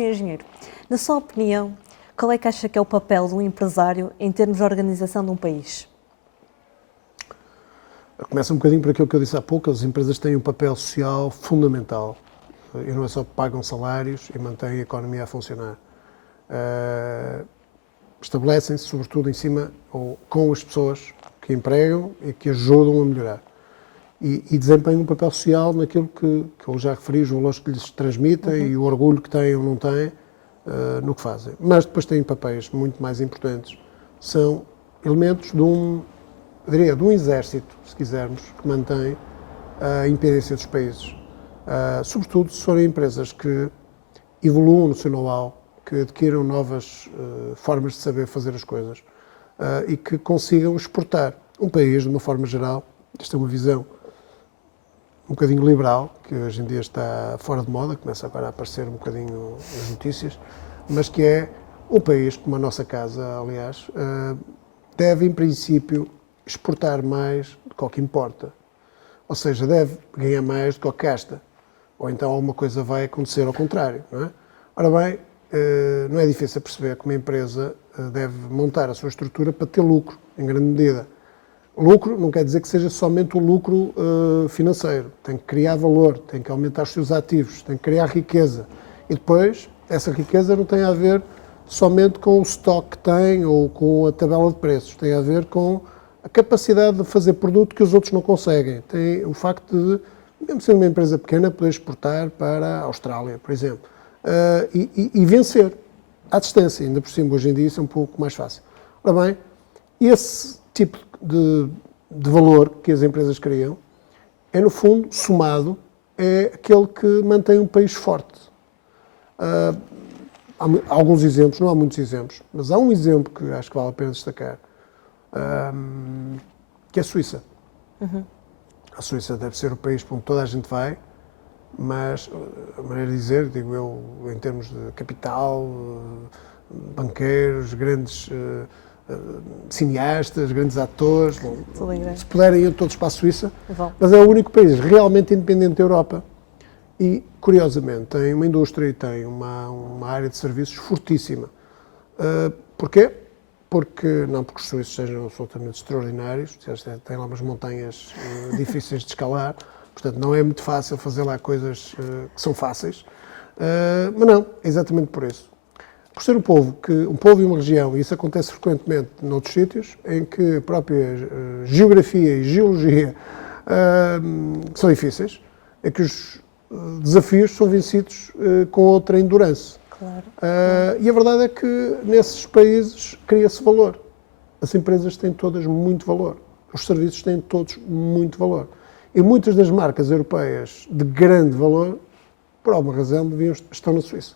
Sr. Engenheiro, na sua opinião, qual é que acha que é o papel de um empresário em termos de organização de um país? Começa um bocadinho por aquilo que eu disse há pouco, as empresas têm um papel social fundamental. E não é só que pagam salários e mantêm a economia a funcionar. Estabelecem-se, sobretudo, em cima ou com as pessoas que empregam e que ajudam a melhorar. E desempenham um papel social naquilo que eu já referi, os valores que lhes transmitem e o orgulho que têm ou não têm no que fazem. Mas depois têm papéis muito mais importantes. São elementos de um exército, se quisermos, que mantém a independência dos países. Sobretudo se forem empresas que evoluam no seu know-how, que adquiram novas formas de saber fazer as coisas e que consigam exportar um país, de uma forma geral. Esta é uma visão um bocadinho liberal, que hoje em dia está fora de moda, começa agora a aparecer um bocadinho nas notícias, mas que é um país, como a nossa casa, aliás, deve, em princípio, exportar mais do que o que importa. Ou seja, deve ganhar mais do que o que gasta. Ou então alguma coisa vai acontecer ao contrário, não é? Ora bem, não é difícil perceber que uma empresa deve montar a sua estrutura para ter lucro, em grande medida. Lucro não quer dizer que seja somente o lucro financeiro. Tem que criar valor, tem que aumentar os seus ativos, tem que criar riqueza. E depois, essa riqueza não tem a ver somente com o estoque que tem ou com a tabela de preços. Tem a ver com a capacidade de fazer produto que os outros não conseguem. Tem o facto de, mesmo sendo uma empresa pequena, poder exportar para a Austrália, por exemplo. E vencer à distância. Ainda por cima, hoje em dia, isso é um pouco mais fácil. Ora bem, esse tipo de valor que as empresas criam é, no fundo, somado, é aquele que mantém um país forte. Há alguns exemplos, não há muitos exemplos, mas há um exemplo que acho que vale a pena destacar, que é a Suíça. A Suíça deve ser o país para onde toda a gente vai, mas, a maneira de dizer, digo eu, em termos de capital, banqueiros, grandes cineastas, grandes atores, se puderem ir todos para a Suíça, mas é o único país realmente independente da Europa. E, curiosamente, tem uma indústria e tem uma área de serviços fortíssima. Porquê? Porque os suíços sejam absolutamente extraordinários, têm lá umas montanhas difíceis de escalar, portanto não é muito fácil fazer lá coisas que são fáceis, mas não, é exatamente por isso. Por ser um povo e uma região, e isso acontece frequentemente noutros sítios, em que a própria geografia e geologia são difíceis, é que os desafios são vencidos com outra endurance. Claro. E a verdade é que nesses países cria-se valor. As empresas têm todas muito valor. Os serviços têm todos muito valor. E muitas das marcas europeias de grande valor, por alguma razão, estão na Suíça.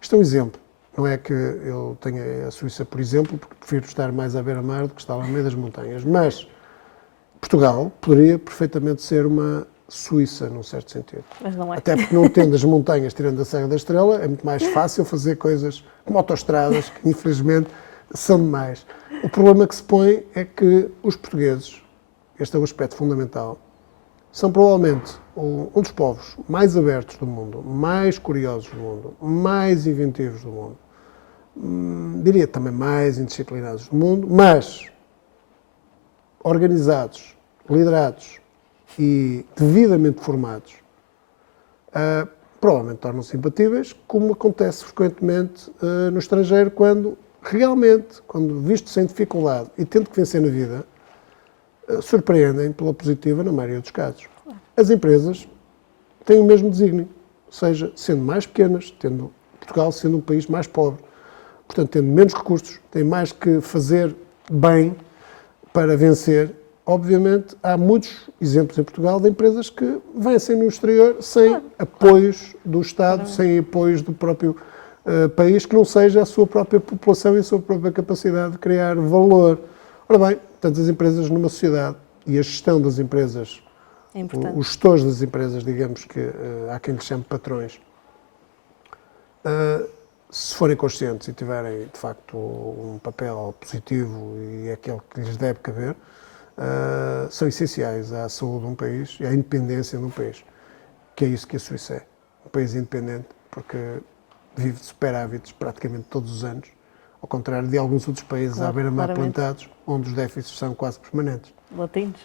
Isto é um exemplo. Não é que eu tenha a Suíça, por exemplo, porque prefiro estar mais à beira-mar do que estar lá no meio das montanhas. Mas Portugal poderia perfeitamente ser uma Suíça, num certo sentido. Mas não é. Até porque não tendo as montanhas, tirando a Serra da Estrela, é muito mais fácil fazer coisas como autoestradas, que infelizmente são demais. O problema que se põe é que os portugueses, este é o aspecto fundamental, são provavelmente um dos povos mais abertos do mundo, mais curiosos do mundo, mais inventivos do mundo, diria também mais indisciplinados do mundo, mas organizados, liderados e devidamente formados, provavelmente tornam-se impatíveis, como acontece frequentemente no estrangeiro, quando visto sem dificuldade e tendo que vencer na vida, surpreendem pela positiva na maioria dos casos. As empresas têm o mesmo desígnio, ou seja, sendo mais pequenas, tendo Portugal sendo um país mais pobre, portanto, tendo menos recursos, têm mais que fazer bem para vencer. Obviamente, há muitos exemplos em Portugal de empresas que vencem no exterior sem apoios do Estado, sem apoios do próprio país, que não seja a sua própria população e a sua própria capacidade de criar valor. Ora bem, portanto, as empresas numa sociedade e a gestão das empresas, os gestores das empresas, digamos que há quem lhes chame patrões, se forem conscientes e tiverem, de facto, um papel positivo e é aquele que lhes deve caber, são essenciais à saúde de um país e à independência de um país, que é isso que a Suíça é. Um país independente, porque vive de superávites praticamente todos os anos, ao contrário de alguns outros países Claro, à beira-mar claramente. plantados, onde os déficits são quase permanentes. Latinos.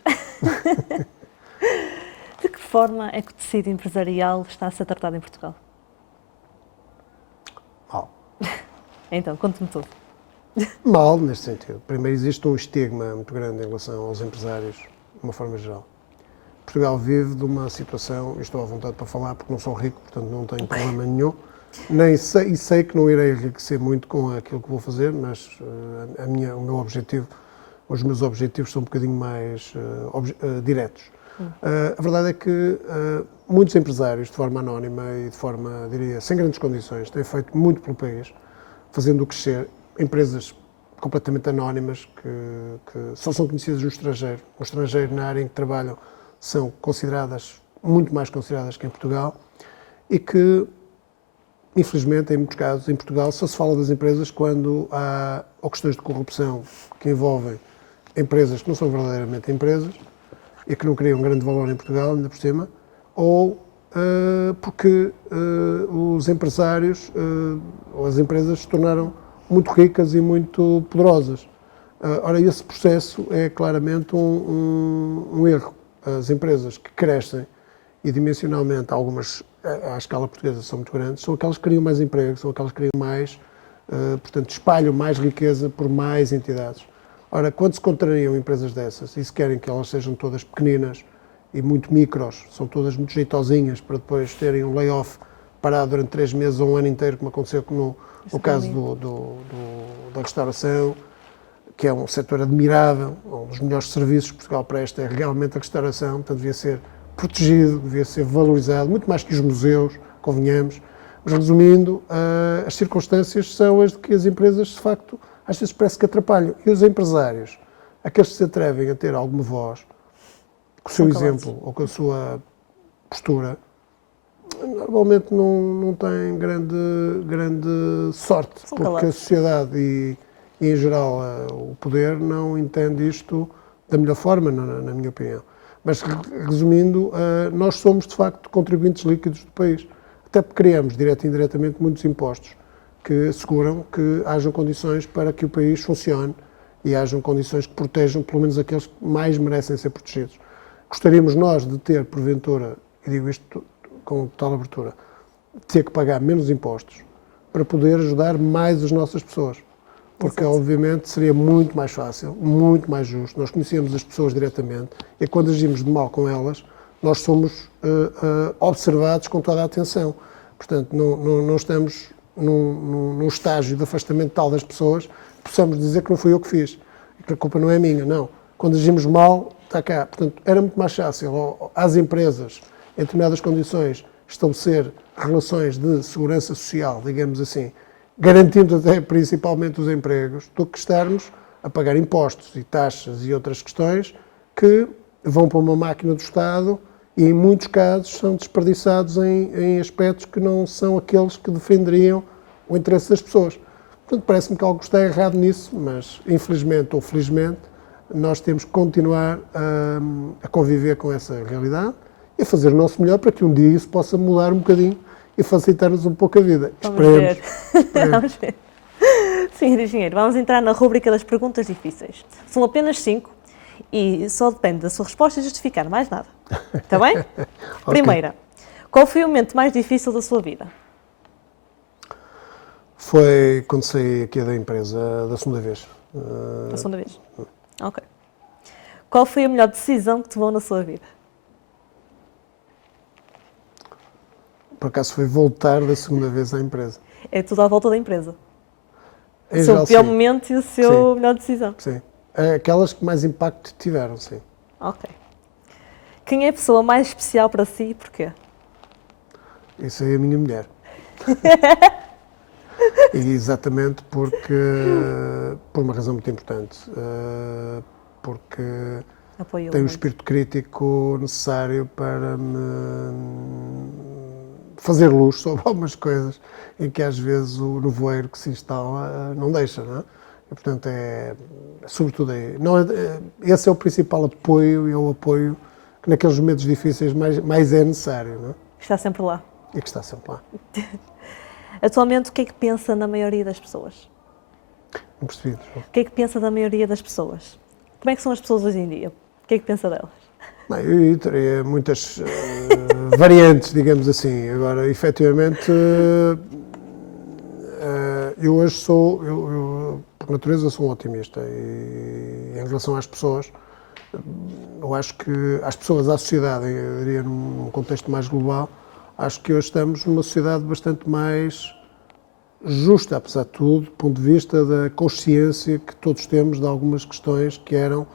De que forma é que o tecido empresarial está a ser tratado em Portugal? Mal. Então, conte-me tudo. Mal, neste sentido. Primeiro, existe um estigma muito grande em relação aos empresários, de uma forma geral. Portugal vive de uma situação, e estou à vontade para falar porque não sou rico, portanto não tenho problema nenhum, nem sei, e sei que não irei enriquecer muito com aquilo que vou fazer, mas o meu objetivo, os meus objetivos são um bocadinho mais diretos. A verdade é que muitos empresários, de forma anónima e de forma, diria, sem grandes condições, têm feito muito pelo país, fazendo crescer empresas completamente anónimas que só são conhecidas no estrangeiro. No estrangeiro, na área em que trabalham, são consideradas, muito mais consideradas que em Portugal, e que, infelizmente, em muitos casos, em Portugal, só se fala das empresas quando há ou questões de corrupção que envolvem empresas que não são verdadeiramente empresas e que não criam grande valor em Portugal, ainda por cima, ou porque os empresários ou as empresas se tornaram muito ricas e muito poderosas. Ora, esse processo é claramente um erro. As empresas que crescem e dimensionalmente, algumas à escala portuguesa são muito grandes, são aquelas que criam mais emprego, são aquelas que criam mais, portanto, espalham mais riqueza por mais entidades. Ora, quando se contrariam empresas dessas e se querem que elas sejam todas pequeninas e muito micros, são todas muito jeitosinhas para depois terem um layoff parado durante 3 meses ou um ano inteiro, como aconteceu no caso da restauração, que é um setor admirável, um dos melhores serviços que Portugal presta é realmente a restauração, portanto devia ser protegido, devia ser valorizado, muito mais que os museus, convenhamos. Mas resumindo, as circunstâncias são as de que as empresas, de facto, às vezes parece que atrapalham. E os empresários, aqueles que se atrevem a ter alguma voz, com o seu exemplo ou com a sua postura, normalmente não têm grande sorte, São porque calados. a sociedade e em geral, o poder não entende isto da melhor forma, na minha opinião. Mas, resumindo, nós somos, de facto, contribuintes líquidos do país. Até porque criamos, direto e indiretamente, muitos impostos que asseguram que hajam condições para que o país funcione e hajam condições que protejam, pelo menos, aqueles que mais merecem ser protegidos. Gostaríamos nós de ter, porventura, e digo isto com total abertura, de ter que pagar menos impostos para poder ajudar mais as nossas pessoas. Porque, Exato. obviamente, seria muito mais fácil, muito mais justo. Nós conhecemos as pessoas diretamente e quando agimos de mal com elas, nós somos observados com toda a atenção. Portanto, não estamos num estágio de afastamento tal das pessoas que possamos dizer que não fui eu que fiz, que a culpa não é minha. Não. Quando agimos mal, está cá. Portanto, era muito mais fácil às empresas, em determinadas condições, estabelecer relações de segurança social, digamos assim, garantindo até principalmente os empregos, do que estarmos a pagar impostos e taxas e outras questões que vão para uma máquina do Estado e, em muitos casos, são desperdiçados em aspectos que não são aqueles que defenderiam o interesse das pessoas. Portanto, parece-me que algo está errado nisso, mas, infelizmente ou felizmente, nós temos que continuar a conviver com essa realidade e a fazer o nosso melhor para que um dia isso possa mudar um bocadinho e facilitar-nos um pouco a vida. Vamos Esperemos. ver. Vamos ver. Senhor Engenheiro, vamos entrar na rúbrica das perguntas difíceis. São apenas 5 e só depende da sua resposta justificar, mais nada. Está bem? Primeira, qual foi o momento mais difícil da sua vida? Foi quando saí aqui da empresa da segunda vez. A segunda vez? Ok. Qual foi a melhor decisão que tomou na sua vida? Por acaso foi voltar da segunda vez à empresa. É tudo à volta da empresa. Em O seu geral, pior sim. momento e a sua melhor decisão. Sim. Aquelas que mais impacto tiveram, sim. Ok. Quem é a pessoa mais especial para si e porquê? Isso aí é a minha mulher. E exatamente por uma razão muito importante. Porque Apoio-o tem o muito. espírito crítico necessário para me fazer luz sobre algumas coisas em que às vezes o nevoeiro que se instala não deixa, não é? E, portanto, sobretudo aí. Esse é o principal apoio e é o apoio que naqueles momentos difíceis mais é necessário, não é? Está sempre lá. E que está sempre lá. Atualmente, o que é que pensa na maioria das pessoas? Não percebi. O que é que pensa da maioria das pessoas? Como é que são as pessoas hoje em dia? O que é que pensa delas? Bem, eu teria muitas variantes, digamos assim. Agora, efetivamente, eu hoje por natureza, sou um otimista e em relação às pessoas, eu acho que às pessoas, à sociedade, eu diria num contexto mais global, acho que hoje estamos numa sociedade bastante mais justa, apesar de tudo, do ponto de vista da consciência que todos temos de algumas questões que eram,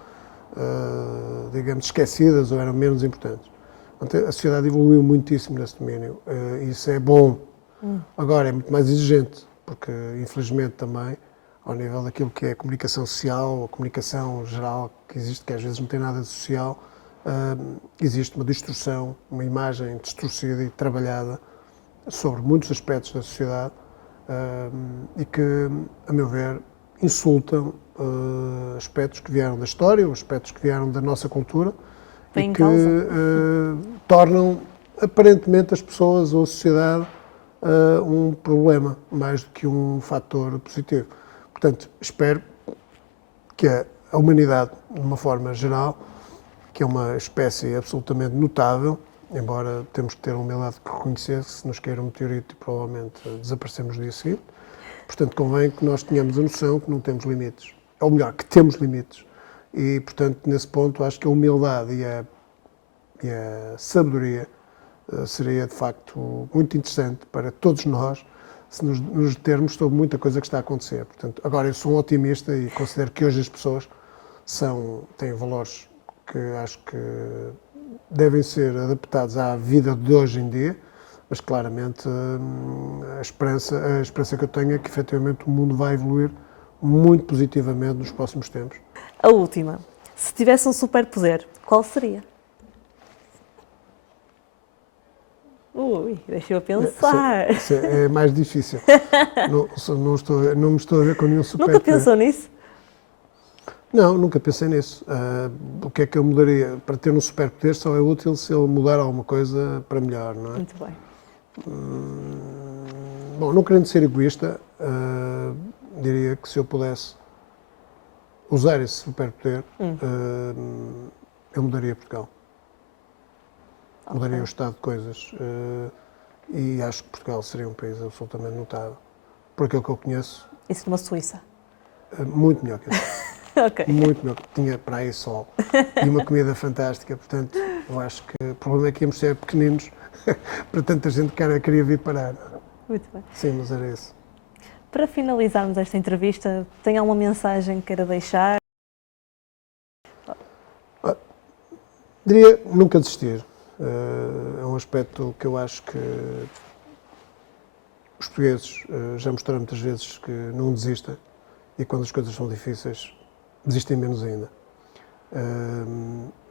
digamos, esquecidas ou eram menos importantes. Portanto, a sociedade evoluiu muitíssimo nesse domínio. Isso é bom. Agora, é muito mais exigente, porque, infelizmente, também, ao nível daquilo que é a comunicação social, a comunicação geral que existe, que às vezes não tem nada de social, existe uma distorção, uma imagem distorcida e trabalhada sobre muitos aspectos da sociedade e que, a meu ver, insultam aspectos que vieram da história, ou aspectos que vieram da nossa cultura Põe e em que causa. tornam, aparentemente, as pessoas ou a sociedade um problema, mais do que um fator positivo. Portanto, espero que a humanidade, de uma forma geral, que é uma espécie absolutamente notável, embora temos que ter a humildade de reconhecer, se nos cair um meteorito, provavelmente desaparecemos no dia seguinte. Portanto, convém que nós tenhamos a noção que não temos limites. Ou melhor, que temos limites. E, portanto, nesse ponto, acho que a humildade e a sabedoria seria, de facto, muito interessante para todos nós se nos determos sobre muita coisa que está a acontecer. Portanto, agora, eu sou um otimista e considero que hoje as pessoas têm valores que acho que devem ser adaptados à vida de hoje em dia, mas claramente a esperança que eu tenho é que efetivamente o mundo vai evoluir muito positivamente nos próximos tempos. A última. Se tivesse um superpoder, qual seria? Ui, deixa-eu pensar. Isso é mais difícil. Não me estou a ver com nenhum superpoder. Nunca pensou nisso? Não, nunca pensei nisso. O que é que eu mudaria? Para ter um superpoder só é útil se ele mudar alguma coisa para melhor, não é? Muito bem. Bom, não querendo ser egoísta, diria que se eu pudesse usar esse superpoder, eu mudaria Portugal. Mudaria o estado de coisas. E acho que Portugal seria um país absolutamente notável. Por aquilo que eu conheço, Isso numa Suíça. muito melhor que isso. Ok. Muito melhor. Tinha praia e sol e uma comida fantástica. Portanto, eu acho que o problema é que íamos ser pequeninos para tanta gente que queria vir parar. Muito bem. Sim, mas era isso. Para finalizarmos esta entrevista, tem alguma mensagem que queira deixar? Diria nunca desistir. É um aspecto que eu acho que os portugueses já mostraram muitas vezes que não desistem e quando as coisas são difíceis desistem menos ainda.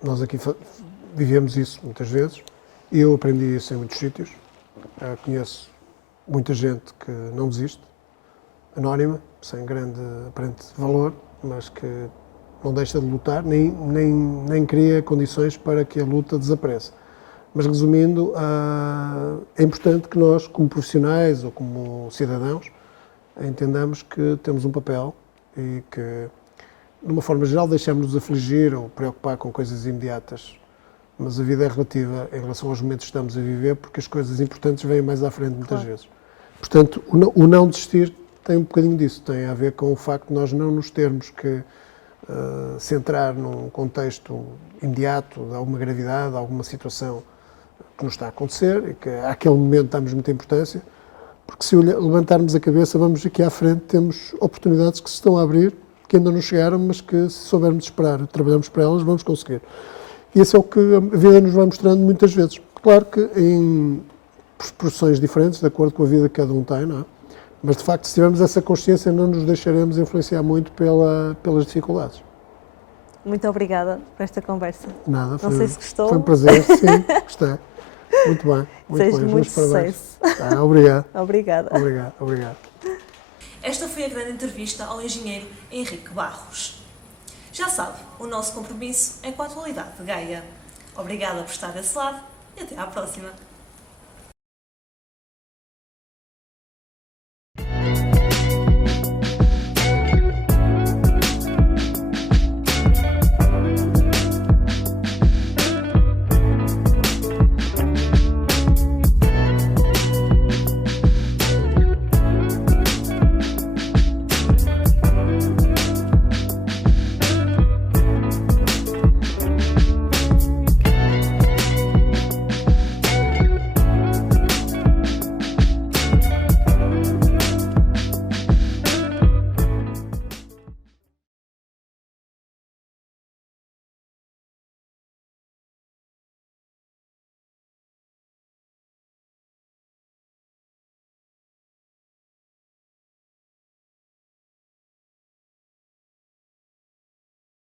Nós aqui vivemos isso muitas vezes e eu aprendi isso em muitos sítios. Conheço muita gente que não desiste, anónima, sem grande aparente valor, mas que não deixa de lutar, nem cria condições para que a luta desapareça. Mas, resumindo, é importante que nós, como profissionais ou como cidadãos, entendamos que temos um papel e que, de uma forma geral, deixamos-nos afligir ou preocupar com coisas imediatas. Mas a vida é relativa em relação aos momentos que estamos a viver, porque as coisas importantes vêm mais à frente muitas vezes. Portanto, o não desistir tem um bocadinho disso, tem a ver com o facto de nós não nos termos que centrar num contexto imediato de alguma gravidade, de alguma situação que nos está a acontecer e que àquele momento damos muita importância, porque se levantarmos a cabeça, vamos aqui à frente, temos oportunidades que se estão a abrir, que ainda não chegaram, mas que se soubermos esperar, trabalharmos para elas, vamos conseguir. E isso é o que a vida nos vai mostrando muitas vezes. Claro que em proporções diferentes, de acordo com a vida que cada um tem, não é? Mas, de facto, se tivermos essa consciência, não nos deixaremos influenciar muito pelas dificuldades. Muito obrigada por esta conversa. Nada, Não sei se gostou. Foi um prazer, sim, gostei. Muito bem, muito Desejo-lhe bem. muito Parabéns. sucesso. Obrigado. Obrigada. Obrigado. Esta foi a grande entrevista ao engenheiro Henrique Barros. Já sabe, o nosso compromisso é com a atualidade de Gaia. Obrigada por estar desse lado e até à próxima.